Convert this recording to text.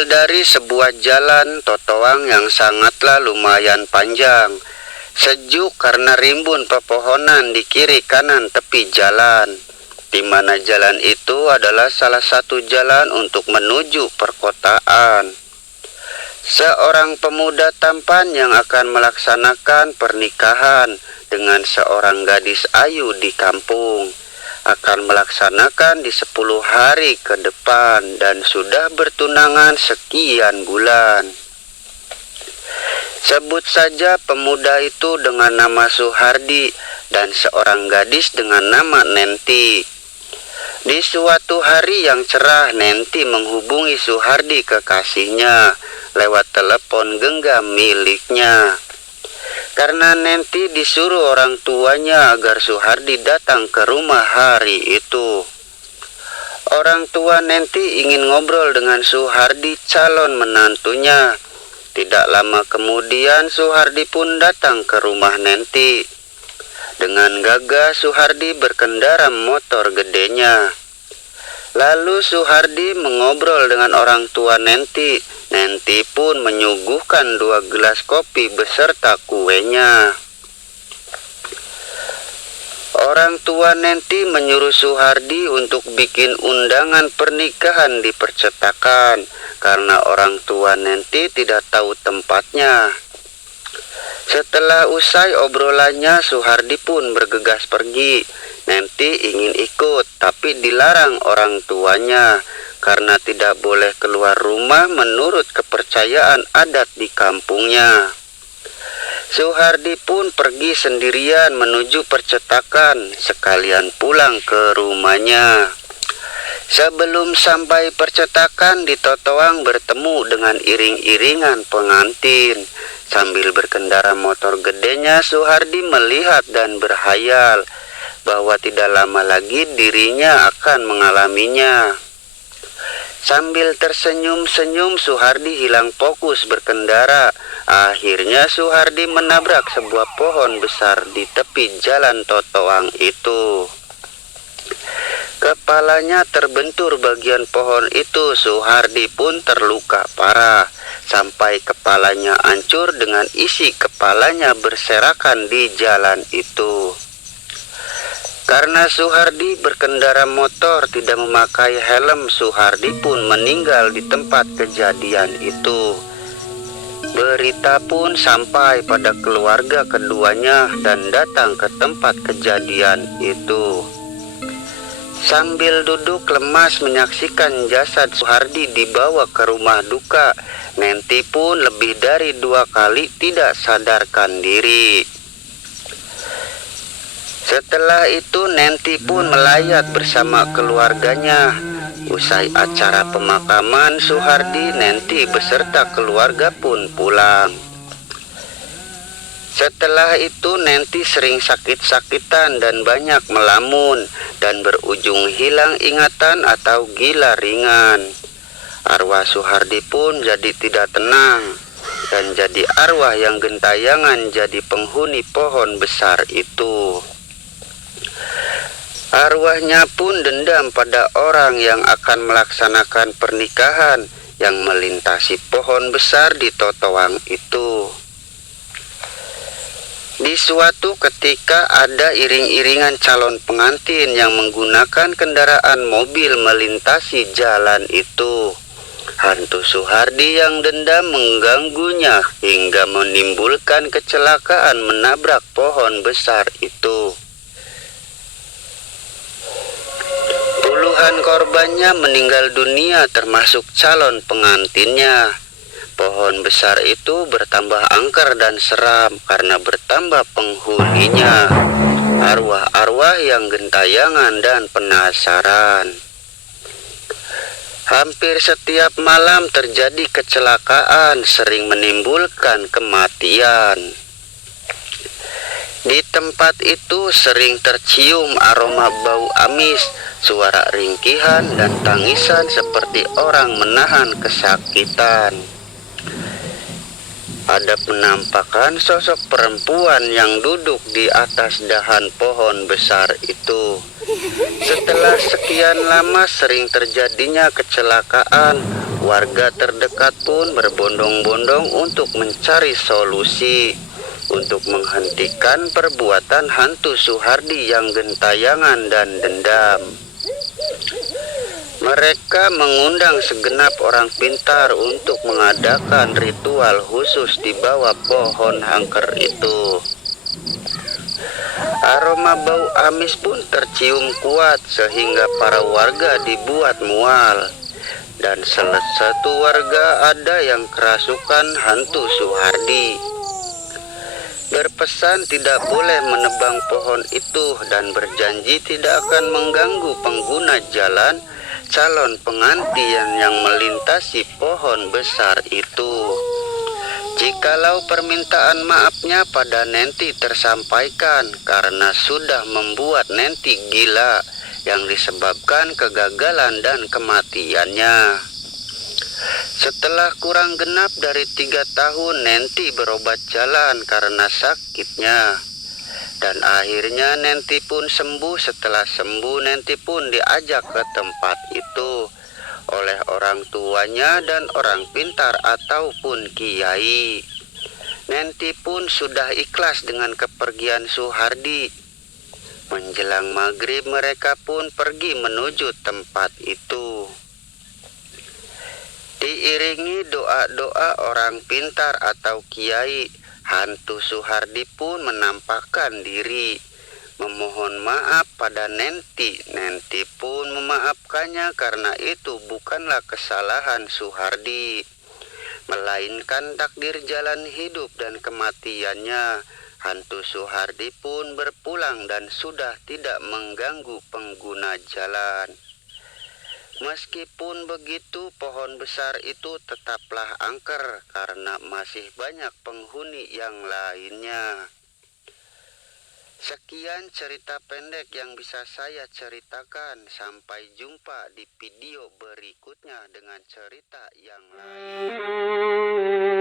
Berawal dari sebuah jalan totoang yang sangatlah lumayan panjang, sejuk karena rimbun pepohonan di kiri kanan tepi jalan, di mana jalan itu adalah salah satu jalan untuk menuju perkotaan. Seorang pemuda tampan yang akan melaksanakan pernikahan dengan seorang gadis ayu di kampung akan melaksanakan di 10 hari ke depan dan sudah bertunangan sekian bulan. Sebut saja pemuda itu dengan nama Suhardi dan seorang gadis dengan nama Nenti. Di suatu hari yang cerah, Nenti menghubungi Suhardi kekasihnya lewat telepon genggam miliknya. Karena Nenti disuruh orang tuanya agar Suhardi datang ke rumah hari itu. Orang tua Nenti ingin ngobrol dengan Suhardi, calon menantunya. Tidak lama kemudian Suhardi pun datang ke rumah Nenti. Dengan gagah Suhardi berkendara motor gedenya. Lalu Suhardi mengobrol dengan orang tua Nenti. Nenti pun menyuguhkan 2 gelas kopi beserta kuenya. Orang tua Nenti menyuruh Suhardi untuk bikin undangan pernikahan di percetakan karena orang tua Nenti tidak tahu tempatnya. Setelah usai obrolannya, Suhardi pun bergegas pergi. Nenti ingin ikut, tapi dilarang orang tuanya karena tidak boleh keluar rumah menurut kepercayaan adat di kampungnya. Suhardi pun pergi sendirian menuju percetakan, sekalian pulang ke rumahnya. Sebelum sampai percetakan, di Totoang bertemu dengan iring-iringan pengantin. Sambil berkendara motor gedenya, Suhardi melihat dan berhayal bahwa tidak lama lagi dirinya akan mengalaminya. Sambil tersenyum-senyum, Suhardi hilang fokus berkendara. Akhirnya Suhardi menabrak sebuah pohon besar di tepi jalan Totoang itu. Kepalanya terbentur bagian pohon itu. Suhardi pun terluka parah sampai kepalanya hancur dengan isi kepalanya berserakan di jalan itu. Karena Suhardi berkendara motor tidak memakai helm, Suhardi pun meninggal di tempat kejadian itu. Berita pun sampai pada keluarga keduanya dan datang ke tempat kejadian itu. Sambil duduk lemas menyaksikan jasad Suhardi dibawa ke rumah duka, Nenti pun lebih dari 2 kali tidak sadarkan diri. Setelah itu Nenti pun melayat bersama keluarganya. Usai acara pemakaman Suhardi, Nenti beserta keluarga pun pulang. Setelah itu Nenti sering sakit-sakitan dan banyak melamun dan berujung hilang ingatan atau gila ringan. Arwah Suhardi pun jadi tidak tenang dan jadi arwah yang gentayangan jadi penghuni pohon besar itu. Arwahnya pun dendam pada orang yang akan melaksanakan pernikahan yang melintasi pohon besar di Totoang itu. Di suatu ketika ada iring-iringan calon pengantin yang menggunakan kendaraan mobil melintasi jalan itu. Hantu Suhardi yang dendam mengganggunya hingga menimbulkan kecelakaan menabrak pohon besar itu. Puluhan korbannya meninggal dunia termasuk calon pengantinnya. Pohon besar itu bertambah angker dan seram karena bertambah penghuninya. Arwah-arwah yang gentayangan dan penasaran. Hampir setiap malam terjadi kecelakaan, sering menimbulkan kematian. Di tempat itu sering tercium aroma bau amis, suara ringkihan dan tangisan seperti orang menahan kesakitan. Ada penampakan sosok perempuan yang duduk di atas dahan pohon besar itu. Setelah sekian lama sering terjadinya kecelakaan, Warga terdekat pun berbondong-bondong untuk mencari solusi untuk menghentikan perbuatan hantu Suhardi yang gentayangan dan dendam. Mereka mengundang segenap orang pintar untuk mengadakan ritual khusus di bawah pohon angker itu. Aroma bau amis pun tercium kuat sehingga para warga dibuat mual. Dan salah satu warga ada yang kerasukan hantu Suhardi. Berpesan tidak boleh menebang pohon itu dan berjanji tidak akan mengganggu pengguna jalan calon pengantin yang melintasi pohon besar itu. Jikalau permintaan maafnya pada Nenti tersampaikan karena sudah membuat Nenti gila yang disebabkan kegagalan dan kematiannya. Setelah kurang genap dari 3 tahun Nenti berobat jalan karena sakitnya. Dan akhirnya Nenti pun sembuh. Setelah sembuh Nenti pun diajak ke tempat itu oleh orang tuanya dan orang pintar ataupun kiai. Nenti pun sudah ikhlas dengan kepergian Suhardi. Menjelang maghrib mereka pun pergi menuju tempat itu. Diiringi doa-doa orang pintar atau kiai, hantu Suhardi pun menampakkan diri, memohon maaf pada Nenti. Nenti pun memaafkannya karena itu bukanlah kesalahan Suhardi, melainkan takdir jalan hidup dan kematiannya. Hantu Suhardi pun berpulang dan sudah tidak mengganggu pengguna jalan. Meskipun begitu, pohon besar itu tetaplah angker karena masih banyak penghuni yang lainnya. Sekian cerita pendek yang bisa saya ceritakan. Sampai jumpa di video berikutnya dengan cerita yang lain.